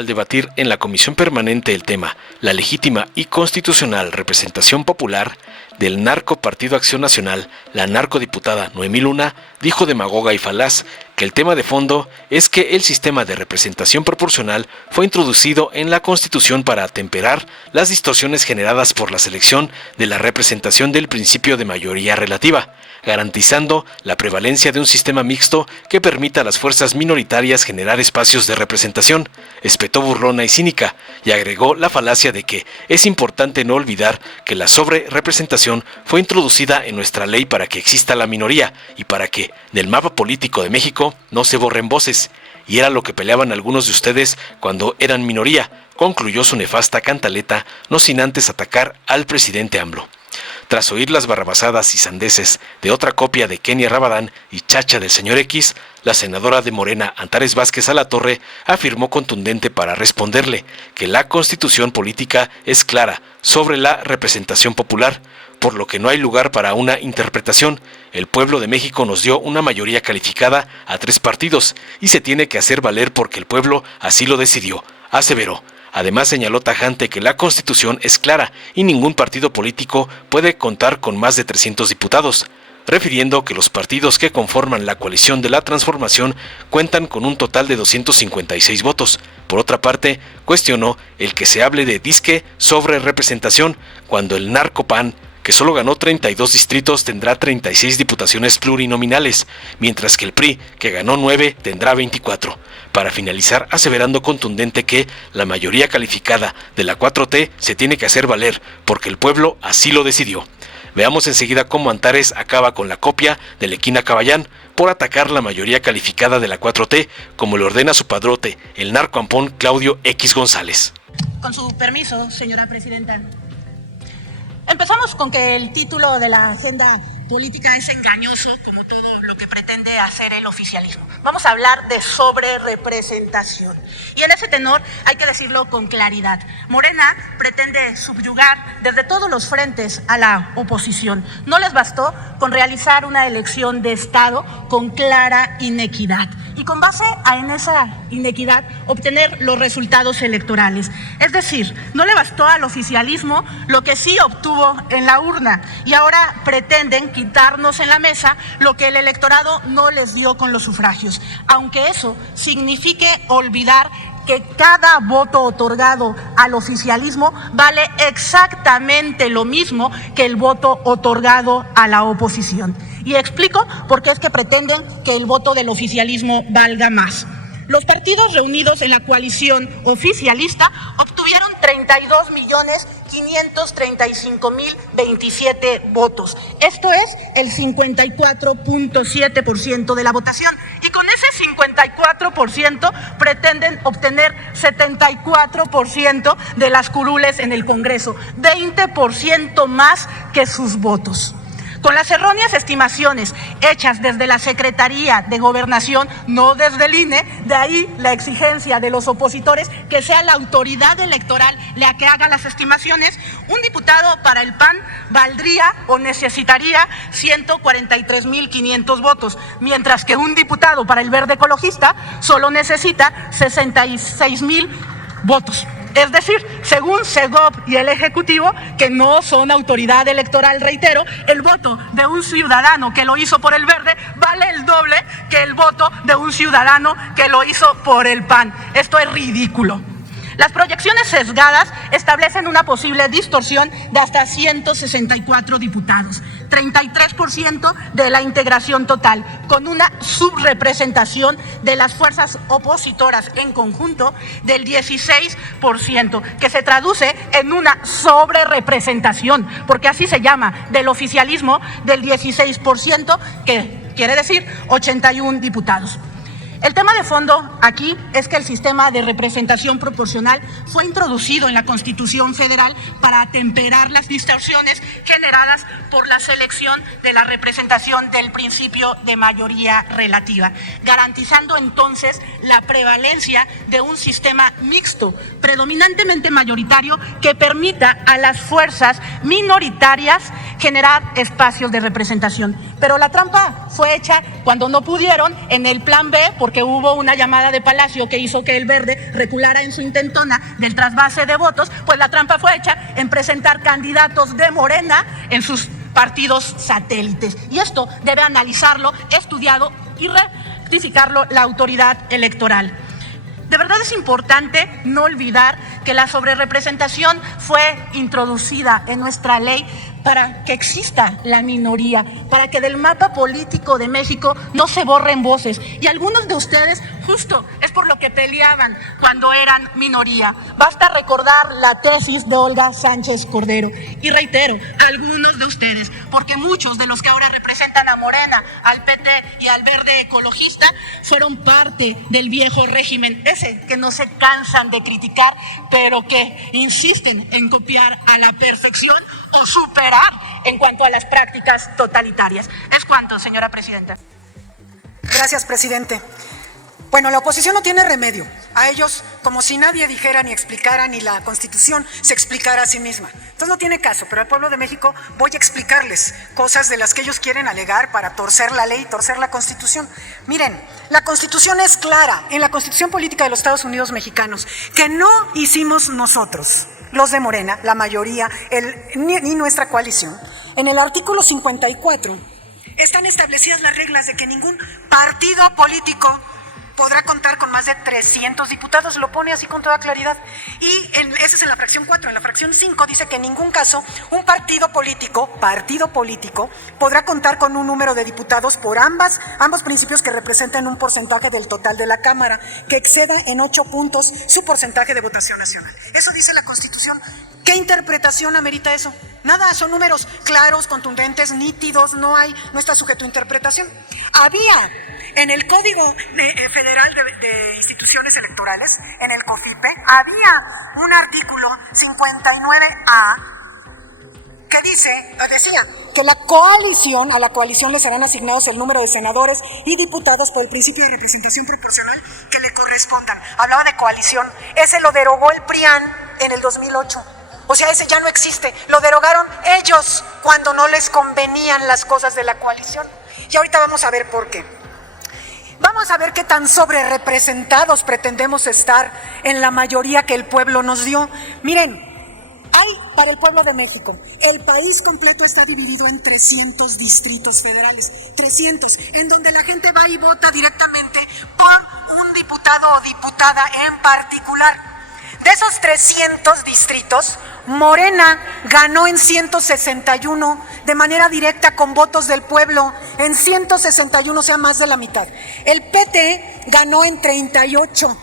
al debatir en la Comisión Permanente el tema la legítima y constitucional representación popular del narco Partido Acción Nacional, la narcodiputada Noemí Luna dijo demagoga y falaz que el tema de fondo es que el sistema de representación proporcional fue introducido en la Constitución para atemperar las distorsiones generadas por la selección de la representación del principio de mayoría relativa, garantizando la prevalencia de un sistema mixto que permita a las fuerzas minoritarias generar espacios de representación, espetó burlona y cínica, y agregó la falacia de que es importante no olvidar que la sobrerepresentación fue introducida en nuestra ley para que exista la minoría y para que, del mapa político de México, no se borren voces, y era lo que peleaban algunos de ustedes cuando eran minoría, concluyó su nefasta cantaleta, no sin antes atacar al presidente AMLO. Tras oír las barrabasadas y sandeces de otra copia de Kenia Rabadán y chacha del señor X, la senadora de Morena, Antares Vázquez Alatorre, afirmó contundente para responderle que la constitución política es clara sobre la representación popular, por lo que no hay lugar para una interpretación. El pueblo de México nos dio una mayoría calificada a 3 partidos y se tiene que hacer valer porque el pueblo así lo decidió, aseveró. Además señaló tajante que la Constitución es clara y ningún partido político puede contar con más de 300 diputados, refiriendo que los partidos que conforman la coalición de la transformación cuentan con un total de 256 votos. Por otra parte, cuestionó el que se hable de disque sobre representación cuando el narcopan, que solo ganó 32 distritos, tendrá 36 diputaciones plurinominales, mientras que el PRI, que ganó 9, tendrá 24. Para finalizar, aseverando contundente que la mayoría calificada de la 4T se tiene que hacer valer, porque el pueblo así lo decidió. Veamos enseguida cómo Antares acaba con la copia de Lequina Caballán por atacar la mayoría calificada de la 4T, como le ordena su padrote, el narcoampón Claudio X González. Con su permiso, señora presidenta. Empezamos con que el título de la agenda política es engañoso, como todo lo que pretende hacer el oficialismo. Vamos a hablar de sobrerepresentación. Y en ese tenor hay que decirlo con claridad. Morena pretende subyugar desde todos los frentes a la oposición. No les bastó con realizar una elección de Estado con clara inequidad. Y con base en esa inequidad obtener los resultados electorales. Es decir, no le bastó al oficialismo lo que sí obtuvo en la urna y ahora pretenden quitarnos en la mesa lo que el electorado no les dio con los sufragios, aunque eso signifique olvidar que cada voto otorgado al oficialismo vale exactamente lo mismo que el voto otorgado a la oposición. Y explico por qué es que pretenden que el voto del oficialismo valga más. Los partidos reunidos en la coalición oficialista obtuvieron 32.535.027 votos. Esto es el 54.7% de la votación. Y con ese 54% pretenden obtener 74% de las curules en el Congreso, 20% más que sus votos. Con las erróneas estimaciones hechas desde la Secretaría de Gobernación, no desde el INE, de ahí la exigencia de los opositores que sea la autoridad electoral la que haga las estimaciones, un diputado para el PAN valdría o necesitaría 143.500 votos, mientras que un diputado para el Verde Ecologista solo necesita 66.000 votos. Es decir, según Segov y el Ejecutivo, que no son autoridad electoral, reitero, el voto de un ciudadano que lo hizo por el Verde vale el doble que el voto de un ciudadano que lo hizo por el PAN. Esto es ridículo. Las proyecciones sesgadas establecen una posible distorsión de hasta 164 diputados, 33% de la integración total, con una subrepresentación de las fuerzas opositoras en conjunto del 16%, que se traduce en una sobrerepresentación, porque así se llama, del oficialismo del 16%, que quiere decir 81 diputados. El tema de fondo aquí es que el sistema de representación proporcional fue introducido en la Constitución Federal para atemperar las distorsiones generadas por la selección de la representación del principio de mayoría relativa, garantizando entonces la prevalencia de un sistema mixto, predominantemente mayoritario, que permita a las fuerzas minoritarias generar espacios de representación. Pero la trampa fue hecha cuando no pudieron en el plan B, porque porque hubo una llamada de Palacio que hizo que el Verde reculara en su intentona del trasvase de votos, pues la trampa fue hecha en presentar candidatos de Morena en sus partidos satélites. Y esto debe analizarlo, estudiarlo y rectificarlo la autoridad electoral. De verdad es importante no olvidar que la sobrerepresentación fue introducida en nuestra ley para que exista la minoría, para que del mapa político de México no se borren voces. Y algunos de ustedes justo es por lo que peleaban cuando eran minoría. Basta recordar la tesis de Olga Sánchez Cordero. Y reitero, algunos de ustedes, porque muchos de los que ahora representan a Morena, al PT y al Verde Ecologista fueron parte del viejo régimen, ese que no se cansan de criticar, pero que insisten en copiar a la perfección o superar en cuanto a las prácticas totalitarias. Es cuanto, señora presidenta. Gracias, presidente. Bueno, la oposición no tiene remedio. A ellos, como si nadie dijera ni explicara ni la Constitución se explicara a sí misma. Entonces no tiene caso, pero al pueblo de México voy a explicarles cosas de las que ellos quieren alegar para torcer la ley, torcer la Constitución. Miren, la Constitución es clara en la Constitución Política de los Estados Unidos Mexicanos, que no hicimos nosotros, los de Morena, la mayoría, ni nuestra coalición. En el artículo 54 están establecidas las reglas de que ningún partido político podrá contar con más de 300 diputados, lo pone así con toda claridad. Y esa es en la fracción 4, en la fracción 5 dice que en ningún caso un partido político, podrá contar con un número de diputados por ambos principios que representan un porcentaje del total de la Cámara, que exceda en 8 puntos su porcentaje de votación nacional. Eso dice la Constitución. ¿Qué interpretación amerita eso? Nada, son números claros, contundentes, nítidos, no está sujeto a interpretación. Había en el Código Federal de Instituciones Electorales, en el COFIPE, había un artículo 59A que decía que a la coalición le serán asignados el número de senadores y diputados por el principio de representación proporcional que le correspondan. Hablaba de coalición, ese lo derogó el PRIAN en el 2008. O sea, ese ya no existe, lo derogaron ellos cuando no les convenían las cosas de la coalición. Y ahorita vamos a ver por qué. Vamos a ver qué tan sobrerepresentados pretendemos estar en la mayoría que el pueblo nos dio. Miren, hay para el pueblo de México, el país completo está dividido en 300 distritos federales, 300, en donde la gente va y vota directamente por un diputado o diputada en particular. De esos 300 distritos, Morena ganó en 161 de manera directa con votos del pueblo, en 161, o sea, más de la mitad. El PT ganó en 38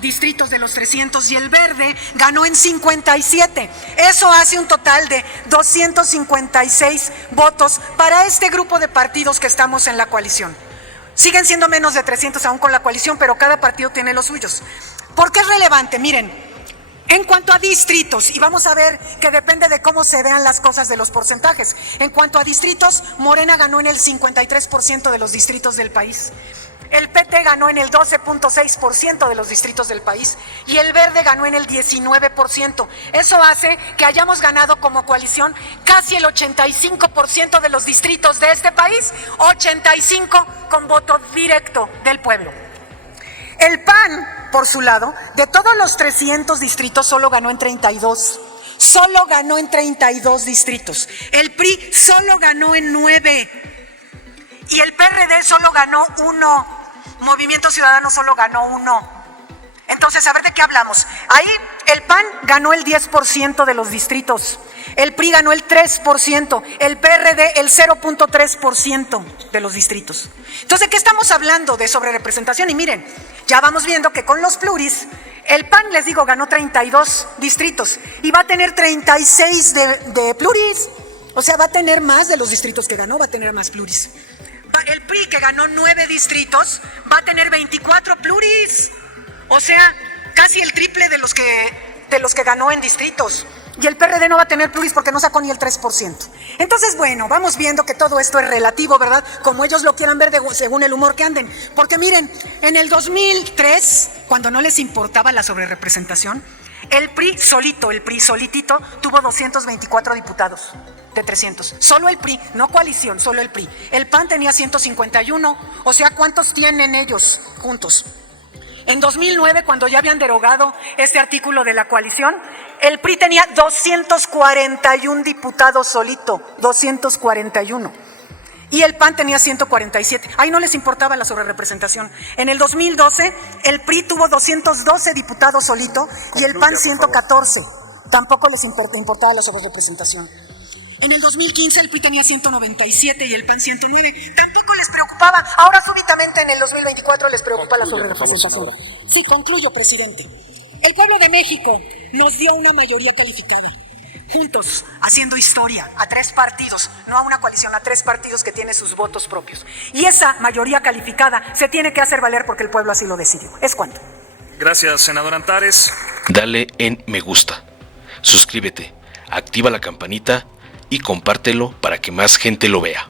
distritos de los 300 y el Verde ganó en 57. Eso hace un total de 256 votos para este grupo de partidos que estamos en la coalición. Siguen siendo menos de 300 aún con la coalición, pero cada partido tiene los suyos. ¿Por qué es relevante? Miren, en cuanto a distritos, y vamos a ver que depende de cómo se vean las cosas de los porcentajes. En cuanto a distritos, Morena ganó en el 53% de los distritos del país. El PT ganó en el 12.6% de los distritos del país y el Verde ganó en el 19%. Eso hace que hayamos ganado como coalición casi el 85% de los distritos de este país, 85 con voto directo del pueblo. El PAN, por su lado, de todos los 300 distritos solo ganó en 32. Solo ganó en 32 distritos. El PRI solo ganó en 9. Y el PRD solo ganó 1. Movimiento Ciudadano solo ganó 1. Entonces, a ver de qué hablamos. Ahí el PAN ganó el 10% de los distritos. El PRI ganó el 3%, el PRD el 0.3% de los distritos. Entonces, ¿de qué estamos hablando? De sobrerepresentación. Y miren, ya vamos viendo que con los pluris, el PAN, les digo, ganó 32 distritos y va a tener 36 de pluris. O sea, va a tener más de los distritos que ganó, va a tener más pluris. El PRI, que ganó 9 distritos, va a tener 24 pluris. O sea, casi el triple de los que ganó en distritos. Y el PRD no va a tener pluris porque no sacó ni el 3%. Entonces, bueno, vamos viendo que todo esto es relativo, ¿verdad? Como ellos lo quieran ver según el humor que anden. Porque miren, en el 2003, cuando no les importaba la sobrerepresentación, el PRI solitito, tuvo 224 diputados de 300. Solo el PRI, no coalición, solo el PRI. El PAN tenía 151, o sea, ¿cuántos tienen ellos juntos? En 2009, cuando ya habían derogado este artículo de la coalición, el PRI tenía 241 diputados solito, 241. Y el PAN tenía 147. Ahí no les importaba la sobrerepresentación. En el 2012, el PRI tuvo 212 diputados solito y el PAN 114. Tampoco les importaba la sobrerepresentación. En el 2015 el PRI tenía 197 y el PAN 109. Tampoco les preocupaba. Ahora súbitamente en el 2024 les preocupa la sobrerepresentación. Sí, concluyo, presidente. El pueblo de México nos dio una mayoría calificada. Juntos, haciendo historia, a 3 partidos, no a una coalición, a 3 partidos que tienen sus votos propios. Y esa mayoría calificada se tiene que hacer valer porque el pueblo así lo decidió. ¿Es cuánto? Gracias, senador Antares. Dale en me gusta, suscríbete, activa la campanita y compártelo para que más gente lo vea.